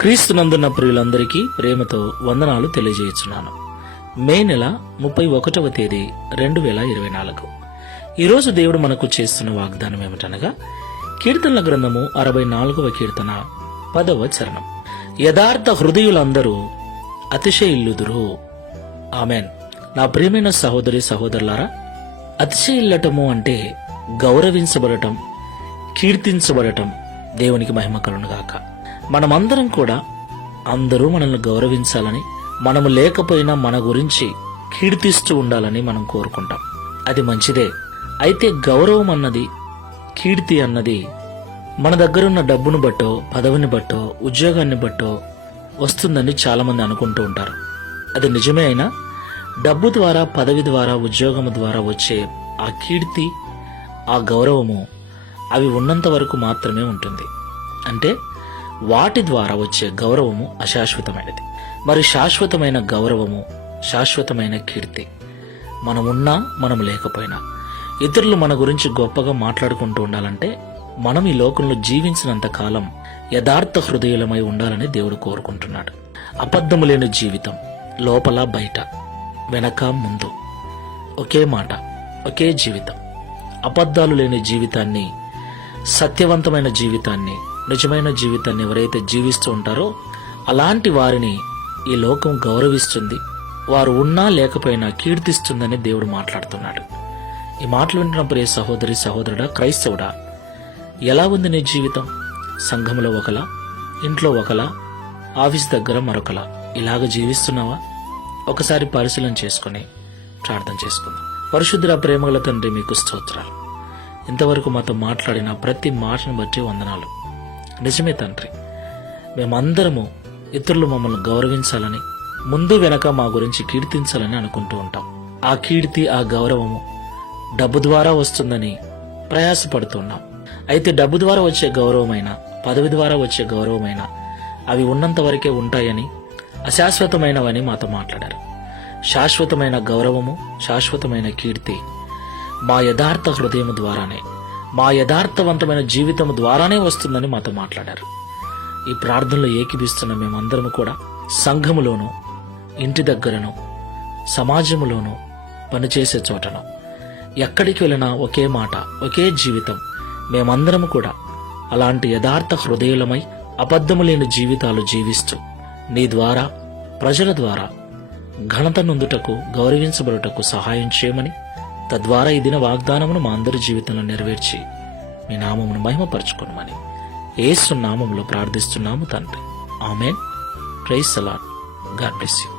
క్రీస్తునందున్న ప్రియులందరికీ ప్రేమతో వందనాలు తెలియజేస్తున్నాను మే నెల ముప్పై ఒకటవ తేదీ రెండు వేల ఇరవై నాలుగు. ఈరోజు దేవుడు మనకు చేస్తున్న వాగ్దానం ఏమిటనగా కీర్తనల గ్రంథము అరవై నాలుగవ కీర్తన పదవ చరణం. యథార్థ హృదయులందరూ అతిశయిల్లుదురు. ఆమెన్. నా ప్రియమైన సహోదరి సహోదరులారా అతిశయిల్లటము అంటే గౌరవించబడటం కీర్తించబడటం దేవునికి మహిమ కలుగునుగాక. మనమందరం కూడా అందరూ మనల్ని గౌరవించాలని మనము లేకపోయినా మన గురించి కీర్తిస్తూ ఉండాలని మనం కోరుకుంటాం. అది మంచిదే. అయితే గౌరవం అన్నది కీర్తి అన్నది మన దగ్గరున్న డబ్బును బట్టో పదవిని బట్టో ఉద్యోగాన్ని బట్టో వస్తుందని చాలామంది అనుకుంటూ ఉంటారు. అది నిజమే అయినా డబ్బు ద్వారా పదవి ద్వారా ఉద్యోగం ద్వారా వచ్చే ఆ కీర్తి ఆ గౌరవము అవి ఉన్నంత వరకు మాత్రమే ఉంటుంది. అంటే వాటి ద్వారా వచ్చే గౌరవము అశాశ్వతమైనది. మరి శాశ్వతమైన గౌరవము శాశ్వతమైన కీర్తి మనమున్నా మనం లేకపోయినా. ఇతరులు మన గురించి గొప్పగా మాట్లాడుకుంటూ ఉండాలంటే మనం ఈ లోకంలో జీవించినంత కాలం యథార్థ హృదయులమై ఉండాలని దేవుడు కోరుకుంటున్నాడు. అబద్ధము లేని జీవితం లోపల బయట వెనక ముందు. ఒకే మాట ఒకే జీవితం. అబద్ధాలు లేని జీవితాన్ని సత్యవంతమైన జీవితాన్ని నిజమైన జీవితాన్ని ఎవరైతే జీవిస్తూ ఉంటారో అలాంటి వారిని ఈ లోకం గౌరవిస్తుంది. వారు ఉన్నా లేకపోయినా కీర్తిస్తుందని దేవుడు మాట్లాడుతున్నాడు. ఈ మాటలు వింటున్న ప్రియ సహోదరి సహోదరుడా క్రైస్తవుడా ఎలా ఉంది నీ జీవితం? సంఘంలో ఒకలా? ఇంట్లో ఒకలా? ఆఫీస్ దగ్గర మరొకలా? ఇలాగ జీవిస్తున్నావా? ఒకసారి పరిశీలన చేసుకుని ప్రార్థన చేసుకుందాం. పరిశుద్ధుల ప్రేమగల తండ్రి మీకు స్తోత్రాలు. ఇంతవరకు మాతో మాట్లాడిన ప్రతి మాటను బట్టి వందనాలు. నిజమే తండ్రి. మేమందరము ఇతరులు మమ్మల్ని గౌరవించాలని ముందు వెనక మా గురించి కీర్తించాలని అనుకుంటూ ఉంటాం. ఆ కీర్తి ఆ గౌరవము డబ్బు ద్వారా వస్తుందని ప్రయాసపడుతున్నాం అయితే డబ్బు ద్వారా వచ్చే గౌరవమైన పదవి ద్వారా వచ్చే గౌరవమైన అవి ఉన్నంత వరకే ఉంటాయని అశాశ్వతమైనవని మాతో మాట్లాడారు. శాశ్వతమైన గౌరవము శాశ్వతమైన కీర్తి మా యథార్థ హృదయం ద్వారానే మా యథార్థవంతమైన జీవితం ద్వారానే వస్తుందని మాతో మాట్లాడారు. ఈ ప్రార్థనలో ఏకిపిస్తున్న మేమందరం కూడా సంఘములోనూ ఇంటి దగ్గరను సమాజంలోనూ పనిచేసే చోటను. ఎక్కడికి వెళ్ళినా ఒకే మాట ఒకే జీవితం. మేమందరం కూడా అలాంటి యథార్థ హృదయులమై అబద్ధము లేని జీవితాలు జీవిస్తూ నీ ద్వారా ప్రజల ద్వారా ఘనత నొందుటకు గౌరవించబడుటకు సహాయం చేయమని తద్వారా ఈ దిన వాగ్దానమును మా అందరి జీవితంలో నెరవేర్చి మీ నామమును మహిమపరచుకునమని ఏసు నామంలో ప్రార్థిస్తున్నాము తండ్రి. Amen. Praise the Lord God bless you.